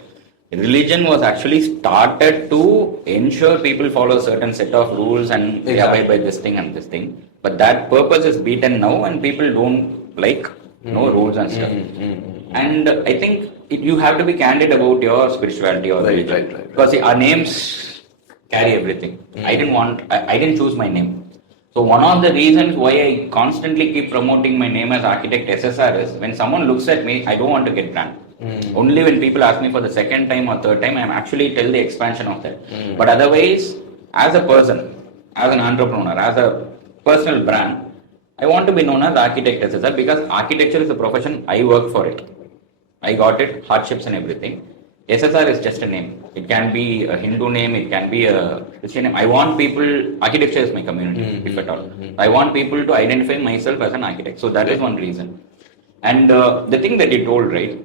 religion was actually started to ensure people follow a certain set of rules and they abide by this thing and this thing. But that purpose is beaten now, and people don't like rules and stuff. And I think you have to be candid about your spirituality or religion. Right. Because our names carry everything. I didn't choose my name. So one of the reasons why I constantly keep promoting my name as Architect SSR is when someone looks at me, I don't want to get brand. Only when people ask me for the second time or third time, I'm actually tell the expansion of that. But otherwise, as a person, as an entrepreneur, as a personal brand, I want to be known as Architect SSR because architecture is a profession. I work for it. I got it, hardships and everything. SSR is just a name. It can be a Hindu name, it can be a Christian name. I want people, architecture is my community, if at all. I want people to identify myself as an architect. So that is one reason. And the thing that you told, right?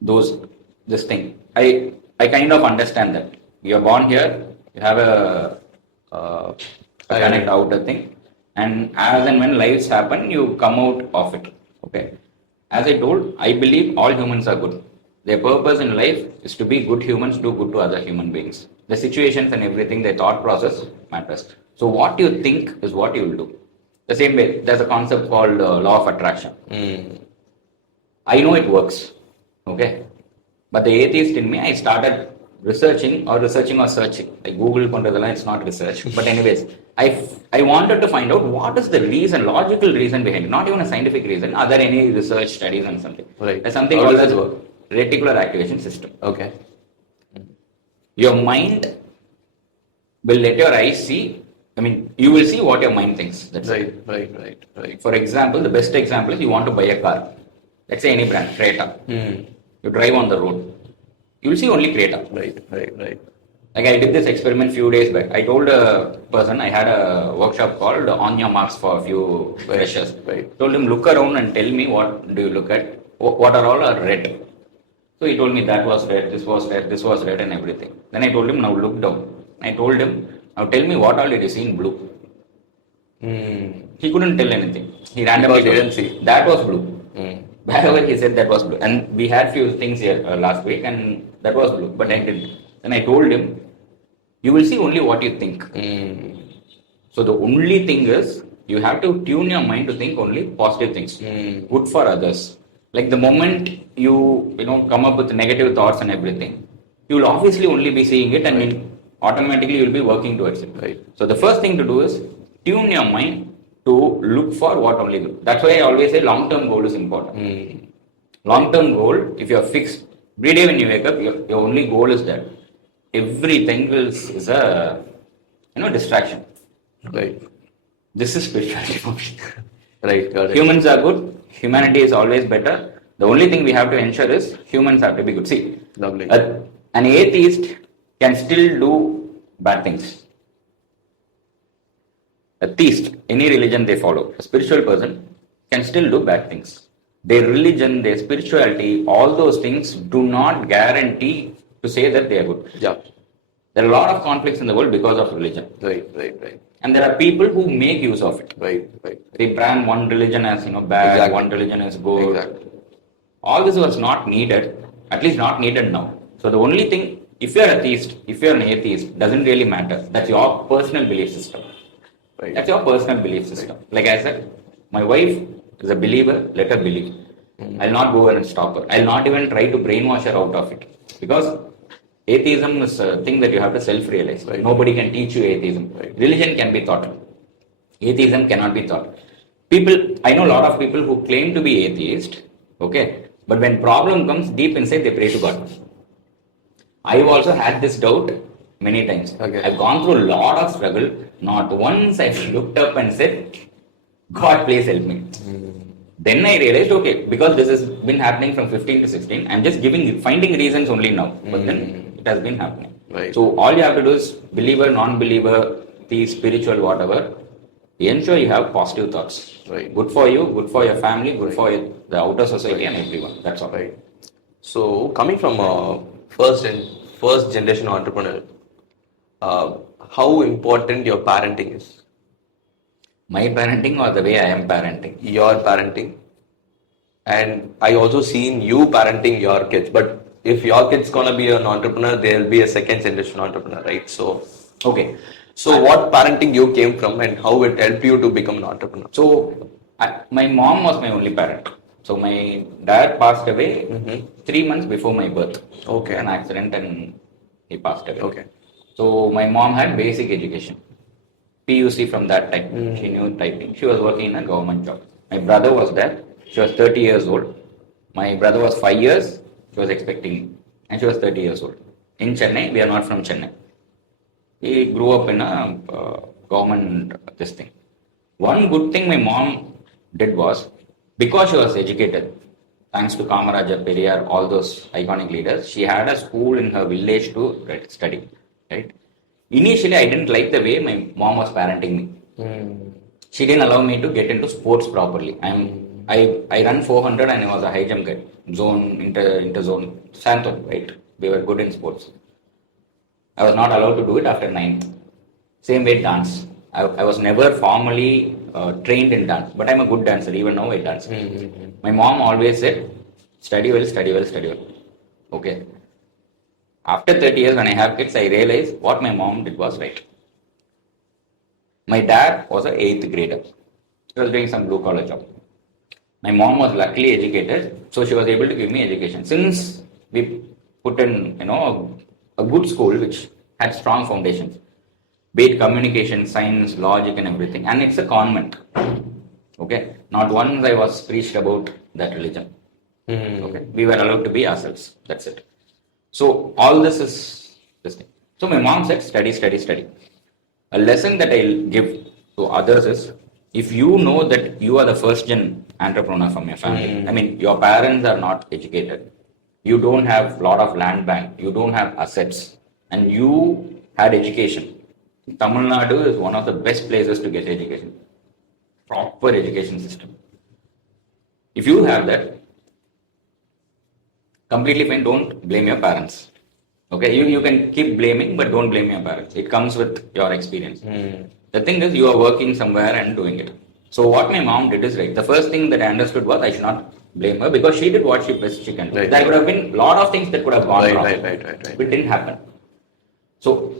This thing, I kind of understand that. You're born here, you have a connect outer thing, and as and when lives happen, you come out of it. Okay. As I told, I believe all humans are good. Their purpose in life is to be good humans, do good to other human beings. The situations and everything, their thought process matters. So what you think is what you will do. The same way, there's a concept called law of attraction. I know it works, okay? But the atheist in me, I started researching or searching. Like Google, it's not research. But anyways, I wanted to find out what is the reason, logical reason behind it. Not even a scientific reason. Are there any research studies on something? Right. There's something called as reticular activation system. Okay. Your mind will let your eyes see. I mean, you will see what your mind thinks. That's Right, it. right. For example, the best example is you want to buy a car. Let's say any brand, Creta. You drive on the road. You will see only Creta. Right. Like I did this experiment few days back. I told a person, I had a workshop called On Your Marks for a few freshers. Right. Told him, look around and tell me what do you look at. What are all are red. So he told me that was red, this was red, this was red and everything. Then I told him, now look down. I told him, now tell me what all did you see in blue. He couldn't tell anything. He randomly didn't see. That was blue. Wherever he said that was blue. And we had few things here last week and that was blue, but I didn't. Then I told him, you will see only what you think. So the only thing is, you have to tune your mind to think only positive things, good for others. Like the moment you come up with negative thoughts and everything, you will obviously only be seeing it and automatically you will be working towards it. Right. So the first thing to do is tune your mind to look for what only good. That's why I always say long-term goal is important. Long-term goal, if you are fixed, every day when you wake up, your only goal is that. Everything is a distraction. Right. This is spirituality for me. Right, got it. Humans are good. Humanity is always better. The only thing we have to ensure is humans have to be good. See, Lovely. An atheist can still do bad things. A theist, any religion they follow, a spiritual person can still do bad things. Their religion, their spirituality, all those things do not guarantee to say that they are good. Yeah. There are a lot of conflicts in the world because of religion. Right. And there are people who make use of it. Right. They brand one religion as bad, Exactly. one religion as good. Exactly. All this was not needed, at least not needed now. So the only thing, if you're a theist, if you're an atheist, doesn't really matter. That's your personal belief system. Right. That's your personal belief system. Like I said, my wife is a believer, let her believe. I'll not go and stop her. I'll not even try to brainwash her out of it. Because atheism is a thing that you have to self-realize. Right. Nobody can teach you atheism. Right. Religion can be taught. Atheism cannot be taught. I know a lot of people who claim to be atheist, okay, but when problem comes deep inside, they pray to God. I've also had this doubt many times. Okay. I've gone through a lot of struggle. Not once I've looked up and said, God, please help me. Then I realized, okay, because this has been happening from 15 to 16, I'm just finding reasons only now. But then it has been happening. Right. So all you have to do is believer, non-believer, theist, spiritual, whatever, ensure you have positive thoughts. Right. Good for you, good for your family, good for the outer society and everyone. That's all. Right. So coming from a first generation entrepreneur, how important your parenting is? My parenting or the way I am parenting? Your parenting. And I also seen you parenting your kids. But if your kid's gonna be an entrepreneur, they'll be a second generation entrepreneur, right? So okay. So what parenting you came from and how it helped you to become an entrepreneur? So my mom was my only parent. So my dad passed away 3 months before my birth. Okay. An accident and he passed away. Okay. So my mom had basic education. PUC from that time. She knew typing. She was working in a government job. My brother was there. She was 30 years old. My brother was 5 years. She was expecting me. And she was 30 years old. In Chennai, we are not from Chennai. He grew up in a government this thing. One good thing my mom did was, because she was educated, thanks to Kamaraja, Periyar, all those iconic leaders, she had a school in her village to study. Right? Initially, I didn't like the way my mom was parenting me. She didn't allow me to get into sports properly. I'm I run 400 and I was a high jump guy. Zone, inter zone, Santo, right? We were good in sports. I was not allowed to do it after 9th. Same way dance. I was never formally trained in dance, but I'm a good dancer. Even now I dance. My mom always said, study well, study well, study well. Okay. After 30 years when I have kids, I realize what my mom did was right. My dad was an 8th grader. He was doing some blue collar job. My mom was luckily educated, so she was able to give me education. Since we put in, a good school which had strong foundations, be it communication, science, logic and everything, and it's a convent. Okay, not once I was preached about that religion. Okay, we were allowed to be ourselves. That's it. So all this is this thing. So my mom said, study, study, study. A lesson that I'll give to others is, if you know that you are the first gen entrepreneur from your family, I mean, your parents are not educated, you don't have a lot of land bank, you don't have assets, and you had education. Tamil Nadu is one of the best places to get education. Proper education system. If you have that, completely fine, don't blame your parents. Okay, you can keep blaming, but don't blame your parents. It comes with your experience. The thing is, you are working somewhere and doing it. So what my mom did is right. The first thing that I understood was I should not blame her because she did what she best she can. There could have been a lot of things that could have gone wrong. Right. It didn't happen. So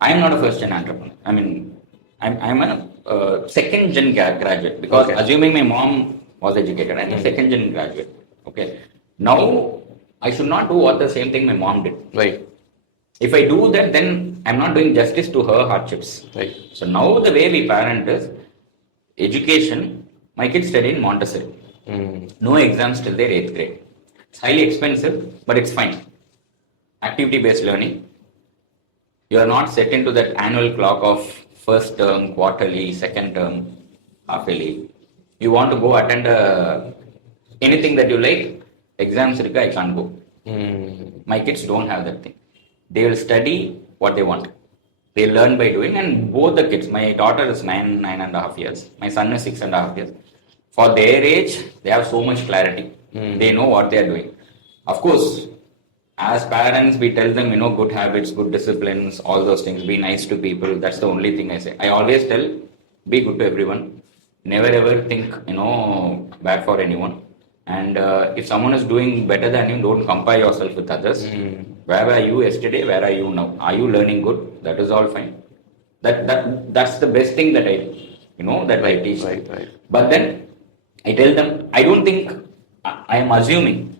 I am not a first gen entrepreneur. I mean, I'm a second gen graduate because assuming my mom was educated, I'm a second gen graduate. Okay. Now I should not do what the same thing my mom did. Right. If I do that, then I'm not doing justice to her hardships. Right. So now the way we parent is education. My kids study in Montessori. No exams till their 8th grade. It's highly expensive, but it's fine. Activity-based learning. You are not set into that annual clock of first term, quarterly, second term, half yearly. You want to go attend anything that you like. Exams, I can't go. My kids don't have that thing. They will study what they want. They learn by doing, and both the kids, my daughter is 9.5 years. My son is 6.5 years. For their age, they have so much clarity. They know what they are doing. Of course, as parents, we tell them, good habits, good disciplines, all those things. Be nice to people. That's the only thing I say. I always tell, be good to everyone. Never ever think, bad for anyone. And if someone is doing better than you, don't compare yourself with others. Where were you yesterday? Where are you now? Are you learning good? That is all fine. That's the best thing that I teach. Right. But then I tell them, I don't think, I am assuming,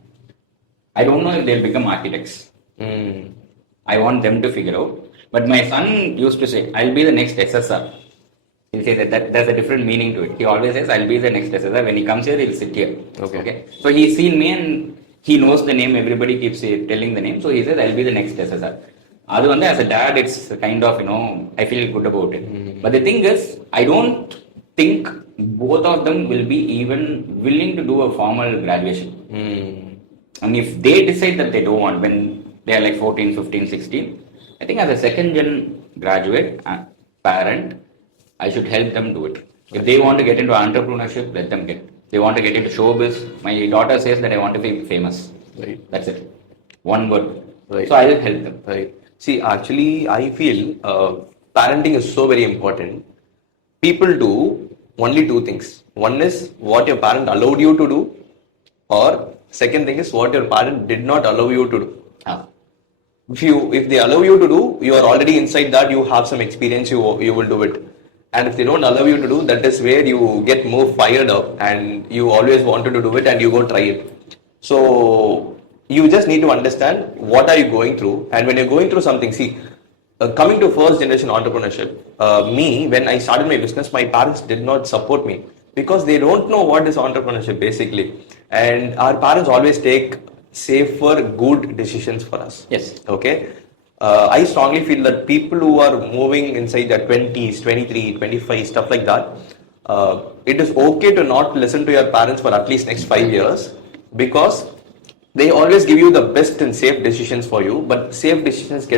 I don't know if they'll become architects. I want them to figure out. But my son used to say, I'll be the next SSR. He'll say that there's a different meaning to it. He always says, I'll be the next SSR. When he comes here, he'll sit here. Okay. So he's seen me and he knows the name. Everybody keeps telling the name. So he says, I'll be the next SSR. As a dad, it's kind of, I feel good about it. But the thing is, I don't think both of them will be even willing to do a formal graduation. And if they decide that they don't want, when they are like 14, 15, 16, I think as a second gen graduate, parent, I should help them do it. If they want to get into entrepreneurship, let them get. They want to get into showbiz. My daughter says that I want to be famous. Right. That's it. One word. Right. So I will help them. Right. See, actually, I feel parenting is so very important. People do only two things. One is what your parent allowed you to do, or second thing is what your parent did not allow you to do. If they allow you to do, you are already inside that. You have some experience. You will do it. And if they don't allow you to do, that is where you get more fired up and you always wanted to do it and you go try it. So you just need to understand what are you going through, and when you're going through something, see, coming to first generation entrepreneurship, when I started my business, my parents did not support me because they don't know what is entrepreneurship basically. And our parents always take safer, good decisions for us. Yes. Okay. I strongly feel that people who are moving inside their 20s, 23, 25, stuff like that, it is okay to not listen to your parents for at least next 5 years, because they always give you the best and safe decisions for you, but safe decisions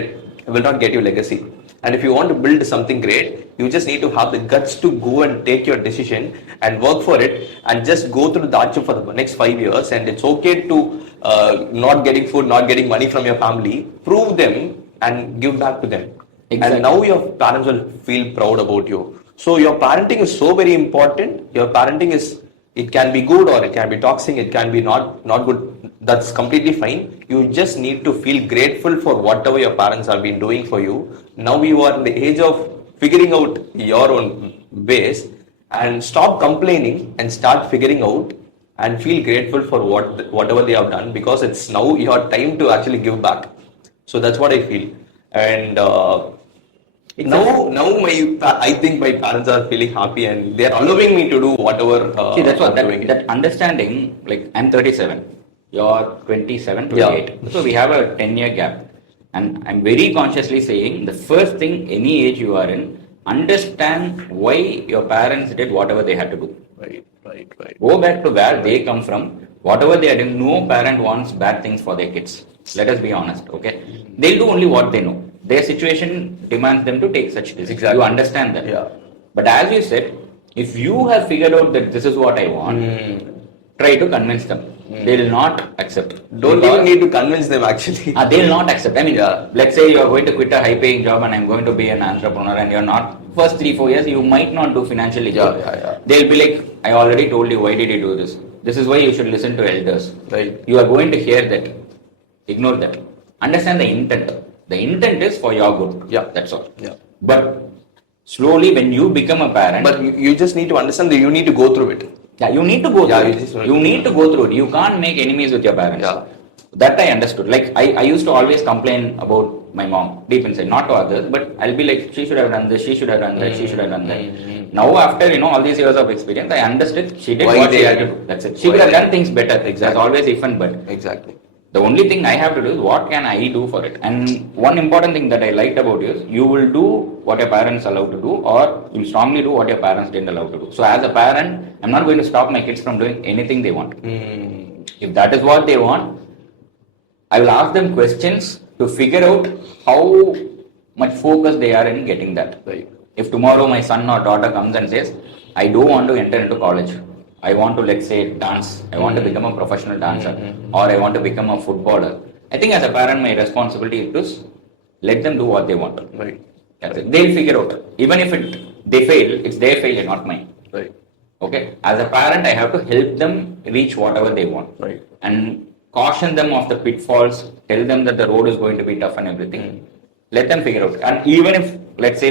will not get you legacy. And if you want to build something great, you just need to have the guts to go and take your decision and work for it and just go through the hardship for the next 5 years. And it's okay to not getting food, not getting money from your family. Prove them and give back to them. Exactly. And now your parents will feel proud about you. So your parenting is so very important. Your parenting is, it can be good or it can be toxic, it can be not good. That's completely fine. You just need to feel grateful for whatever your parents have been doing for you. Now you are in the age of figuring out your own ways, and stop complaining and start figuring out and feel grateful for whatever they have done, because it's now your time to actually give back. So that's what I feel. And I think my parents are feeling happy and they are allowing me to do whatever. See, that's what I'm doing. that understanding. Like, I'm 37, you're 27, 28. Yeah. So we have a 10-year gap, and I'm very consciously saying the first thing, any age you are in, understand why your parents did whatever they had to do. Right. Go back to where they come from. Whatever they are doing, no parent wants bad things for their kids. Let us be honest, okay? They'll do only what they know. Their situation demands them to take such decisions. Exactly. You understand that. Yeah. But as you said, if you have figured out that this is what I want, try to convince them. They will not accept. Don't even need to convince them actually. They will not accept. I mean, let's say you are going to quit a high-paying job and I'm going to be an entrepreneur, and you're not. First 3-4 years, you might not do financially good. They'll be like, I already told you, why did you do this? This is why you should listen to elders. Right. You are going to hear that. Ignore that. Understand the intent. The intent is for your good. Yeah. That's all. Yeah. But slowly, when you become a parent, But you just need to understand that you need to go through it. yeah, you need to go Yeah, through it. You need to go through it. You can't make enemies with your parents. Yeah. That I understood. Like, I used to always complain about my mom deep inside, not to others, but I'll be like, she should have done this, she should have done that, she should have done that. Now, after all these years of experience, I understood she did Why what they she had had to to- do. That's it. She why could have they- done things better. Exactly. There's always if and but. Exactly. The only thing I have to do is what can I do for it. And one important thing that I liked about you is you will do what your parents allow to do, or you strongly do what your parents didn't allow to do. So as a parent, I'm not going to stop my kids from doing anything they want. If that is what they want, I will ask them questions to figure out how much focus they are in getting that. Right. If tomorrow my son or daughter comes and says, I don't want to enter into college, I want to, let's say, dance, I want to become a professional dancer, or I want to become a footballer. I think as a parent, my responsibility is to let them do what they want. Right. That's it. They'll figure out. Even if they fail, it's their failure, not mine. Right. Okay? As a parent, I have to help them reach whatever they want. Right. And caution them of the pitfalls, tell them that the road is going to be tough and everything. Let them figure out. And even if, let's say,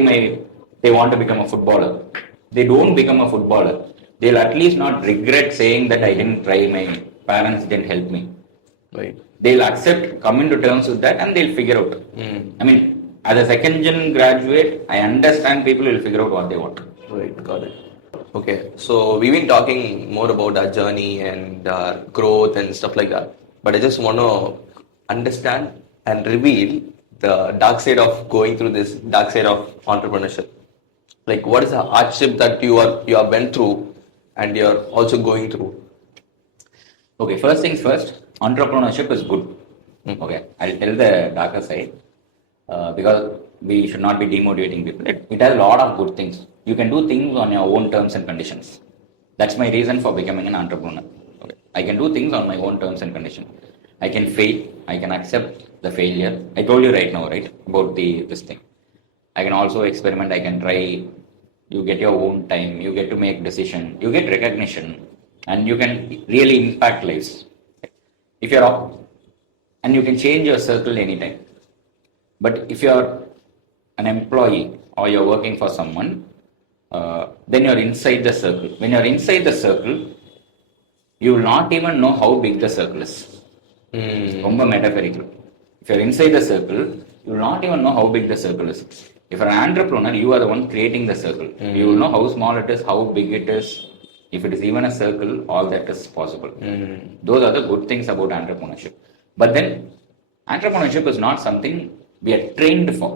they want to become a footballer, they don't become a footballer, they'll at least not regret saying that I didn't try, my parents didn't help me. Right. They'll accept, come into terms with that, and they'll figure out. I mean, as a second gen graduate, I understand people will figure out what they want. Right, got it. Okay, so we've been talking more about our journey and growth and stuff like that. But I just want to understand and reveal the dark side of going through this dark side of entrepreneurship. Like, what is the hardship that you have went through and you're also going through? Okay, first things first, entrepreneurship is good. Okay, I'll tell the darker side because we should not be demotivating people. It has a lot of good things. You can do things on your own terms and conditions. That's my reason for becoming an entrepreneur. Okay, I can do things on my own terms and conditions. I can fail. I can accept the failure. I told you right now, right, about this thing. I can also experiment. I can try. You get your own time. You get to make decision. You get recognition, and you can really impact lives. If you're off, and you can change your circle anytime. But if you're an employee or you're working for someone, then you're inside the circle. When you're inside the circle, you will not even know how big the circle is. ரொம்ப metaphorical. If you're inside the circle, you will not even know how big the circle is. If you're an entrepreneur, you are the one creating the circle. You will know how small it is, how big it is. If it is even a circle, all that is possible. Those are the good things about entrepreneurship. But then, entrepreneurship is not something we are trained for.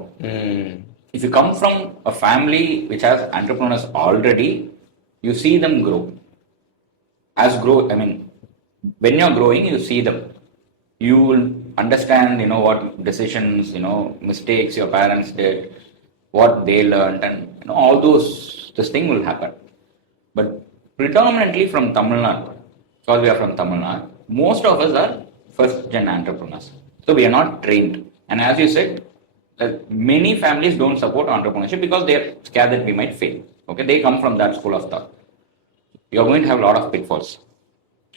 If you come from a family which has entrepreneurs already, you see them grow. When you're growing, you see them. You will understand, what decisions, mistakes your parents did. what they learned, and all this thing will happen. But predominantly from Tamil Nadu, because we are from Tamil Nadu, most of us are first gen entrepreneurs. So we are not trained. And as you said, many families don't support entrepreneurship because they are scared that we might fail. Okay, they come from that school of thought. You are going to have a lot of pitfalls.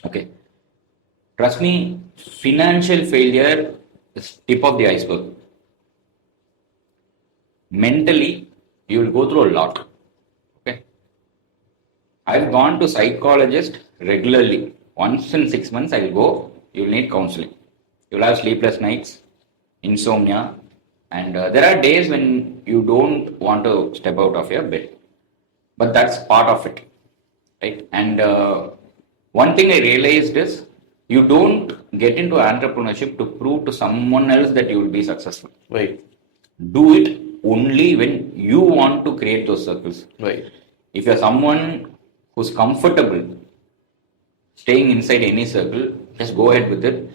Okay, trust me, financial failure is tip of the iceberg. Mentally, you will go through a lot. Okay, I've gone to psychologist regularly. Once in 6 months, I will go. You will need counseling. You will have sleepless nights, insomnia, and there are days when you don't want to step out of your bed. But that's part of it, right? And one thing I realized is you don't get into entrepreneurship to prove to someone else that you will be successful. Right. Do it only when you want to create those circles. Right. If you're someone who's comfortable staying inside any circle, just go ahead with it.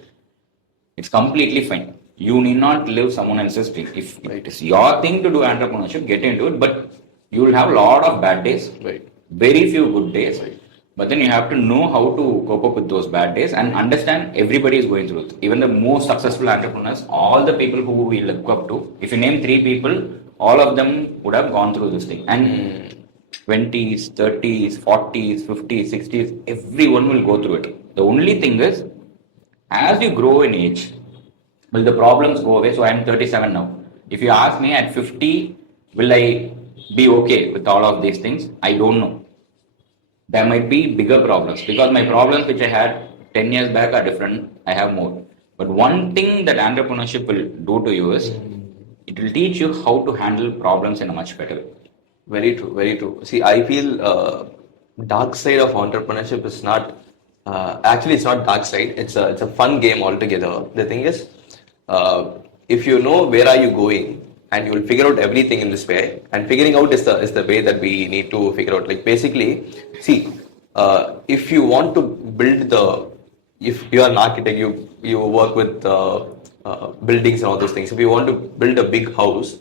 It's completely fine. You need not live someone else's dream. If it is your thing to do entrepreneurship, get into it. But you will have a lot of bad days. Right. Very few good days. Right. But then you have to know how to cope up with those bad days and understand everybody is going through it. Even the most successful entrepreneurs, all the people who we look up to, if you name 3 people, all of them would have gone through this thing. And 20s, 30s, 40s, 50s, 60s, everyone will go through it. The only thing is, as you grow in age, will the problems go away? So I am 37 now. If you ask me at 50, will I be okay with all of these things? I don't know. There might be bigger problems because my problems which I had 10 years back are different. I have more. But one thing that entrepreneurship will do to you is it will teach you how to handle problems in a much better way. Very true, very true. See, I feel dark side of entrepreneurship is not actually it's not dark side. It's a fun game altogether. The thing is, if you know where are you going, and you will figure out everything in this way. And figuring out is the way that we need to figure out. Like basically, see, if you want to build if you are an architect, you work with buildings and all those things. If you want to build a big house,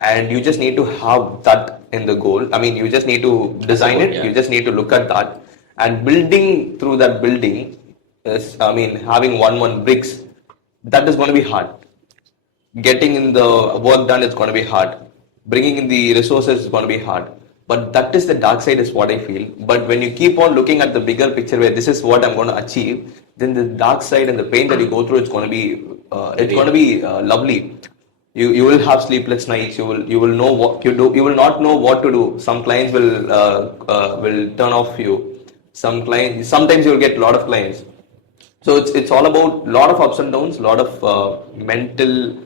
and you just need to have that in the goal. I mean, you just need to design it. Yeah. You just need to look at that, and building through that building is, I mean, having one bricks. That is going to be hard. Getting in the work done is going to be hard. Bringing in the resources is going to be hard. But that is the dark side, is what I feel. But when you keep on looking at the bigger picture, where this is what I'm going to achieve, then the dark side and the pain that you go through, it's going to be lovely. You will have sleepless nights. You will know what you do. You will not know what to do. Some clients will turn off you. Sometimes you will get a lot of clients. So it's all about a lot of ups and downs, a lot of mental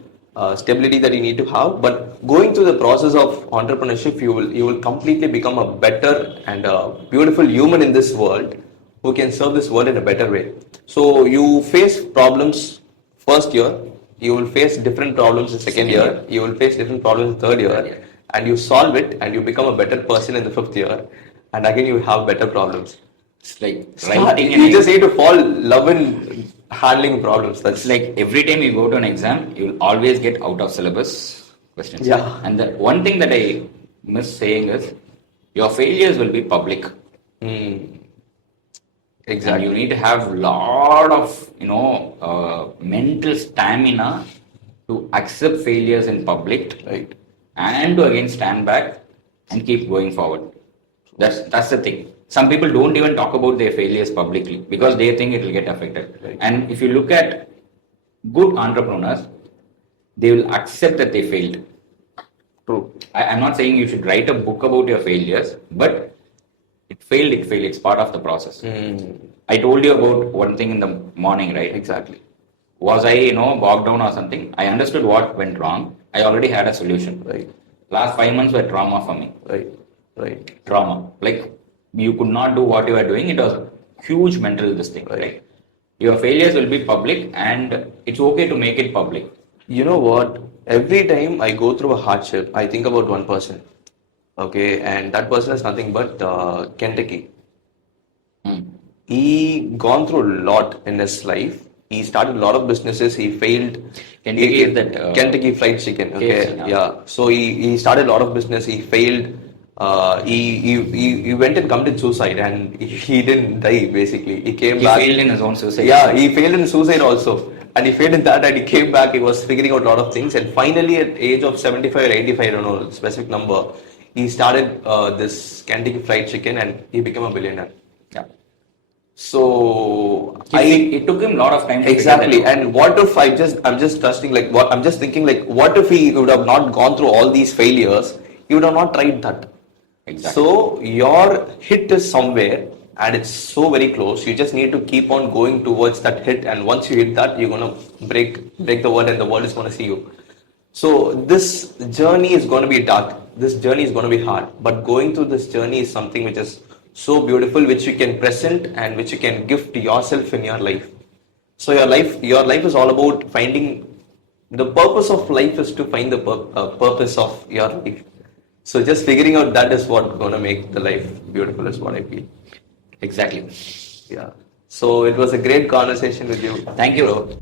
stability that you need to have. But going through the process of entrepreneurship, you will completely become a better and a beautiful human in this world who can serve this world in a better way. So you face problems first year, you will face different problems in second year, you will face different problems in third year, and you solve it and you become a better person in the 5th year, and again you have better problems. It's like writing. You just need to fall love in handling problems. That's like every time you go to an exam, you will always get out of syllabus questions. Yeah. And the one thing that I miss saying is your failures will be public. Exactly. And you need to have a lot of mental stamina to accept failures in public, right, and to again stand back and keep going forward. That's the thing. Some people don't even talk about their failures publicly because they think it will get affected. Right. And if you look at good entrepreneurs, they will accept that they failed. True. I'm not saying you should write a book about your failures, but it failed. It's part of the process. I told you about one thing in the morning, right? Exactly. Was I, bogged down or something? I understood what went wrong. I already had a solution. Right. Last 5 months were trauma for me. Right. Trauma. Like, you could not do what you were doing. It was a huge mental thing, right? Your failures will be public, and it's okay to make it public. You know what? Every time I go through a hardship, I think about one person. Okay, and that person is nothing but Kentucky. He gone through a lot in his life, He started a lot of businesses. He failed. Kentucky is that, Kentucky Fried Chicken. Okay, KFC, yeah. So he started a lot of business. He failed. He went and committed suicide, and he didn't die. Basically, he came back. He failed in his own suicide. Yeah, he failed in suicide also, and he failed in that, and he came back. He was figuring out a lot of things, and finally, at age of 75 or 85, I don't know specific number, he started this Kentucky Fried Chicken, and he became a billionaire. Yeah. So It took him a lot of time. exactly. And what if I'm just trusting like what I'm just thinking like what if he would have not gone through all these failures? He would have not tried that. Exactly. So your hit is somewhere and it's so very close. You just need to keep on going towards that hit, and once you hit that, you're gonna break the world, and the world is gonna see you. So this journey is gonna be dark. This journey is gonna be hard. But going through this journey is something which is so beautiful, which you can present and which you can give to yourself in your life. So your life is all about finding the purpose of life is to find the purpose of your life. So just figuring out that is what gonna make the life beautiful is what I feel. Exactly. Yeah. So it was a great conversation with you. Thank you.